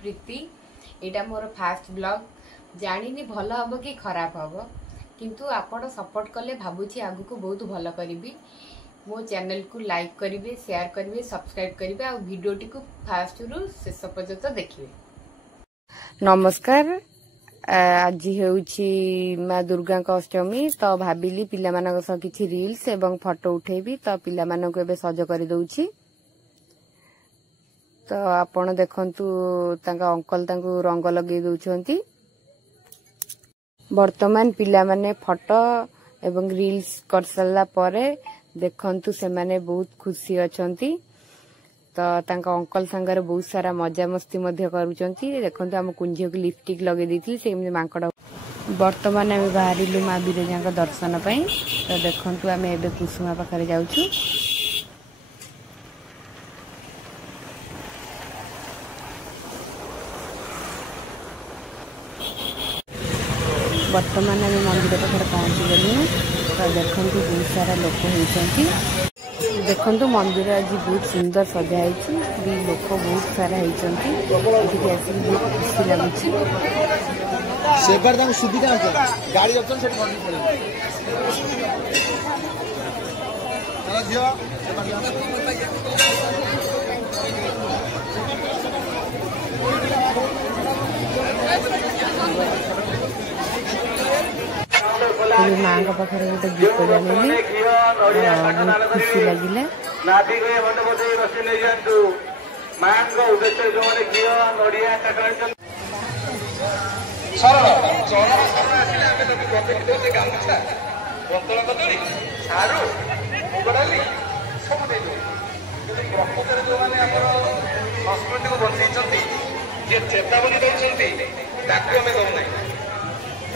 प्रीति एटा मोर fast blog जानी भल हम कि खराब हम किंतु आपण सपोर्ट कले भावुची आगु को बहुत भल करी मो चैनल को लाइक करेंगे शेयर करेंगे सब्सक्राइब करेंगे आ वीडियोटी को फास्ट रु शेष पर्यंत देखिए। नमस्कार आज होउची माँ दुर्गा का अष्टमी तो भाविली पिला मानक सह किछि रील्स एवं फोटो उठेबी तो पिला मानक एबे सज कर दउची तो आपण देखंतु तांका अंकल तांको रंग लगे दउछंती। वर्तमान पिला माने फोटो एवं रील्स कर सल्ला परे देखंतु से माने बहुत खुशी अछंती तो तांका अंकल संगर बहुत सारा मजा मस्ती मध्य करूचंती। देखंतु हम कुंझी को लिपस्टिक लगे देथिल से मांकड़ वर्तमान आम बाहरिलु माँ बिरजा दर्शन पाई तो देखंतु आम एबे कुसुमा पाखरे जाउछु। वर्तमान आम मंदिर पाखे पहुंची गलु तो देखु बहुत सारा लोक होती देखु मंदिर आज बहुत सुंदर सजाई भी लोक बहुत सारा होती आसिक बहुत खुशी लगुच। माँ का पाखे गोटे गीत बनेली बहुत खुशी लगे।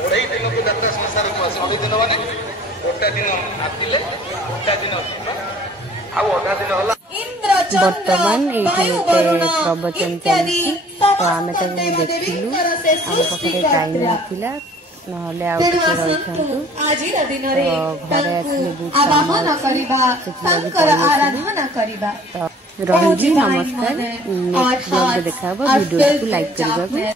ओढ़ई दिन को जात्रा संसार को आसे ओढ़ई दिन माने ओटा दिन आतिले ओटा दिन आ ओटा दिन होला वर्तमान प्रवचन चलती तो आम देखिलु आम पाखे टाइम नथिला नहले आ घरे आसले बहुत रही। नमस्कार नेक्स्ट ब्लॉग देखा वीडियो को लाइक करिबा।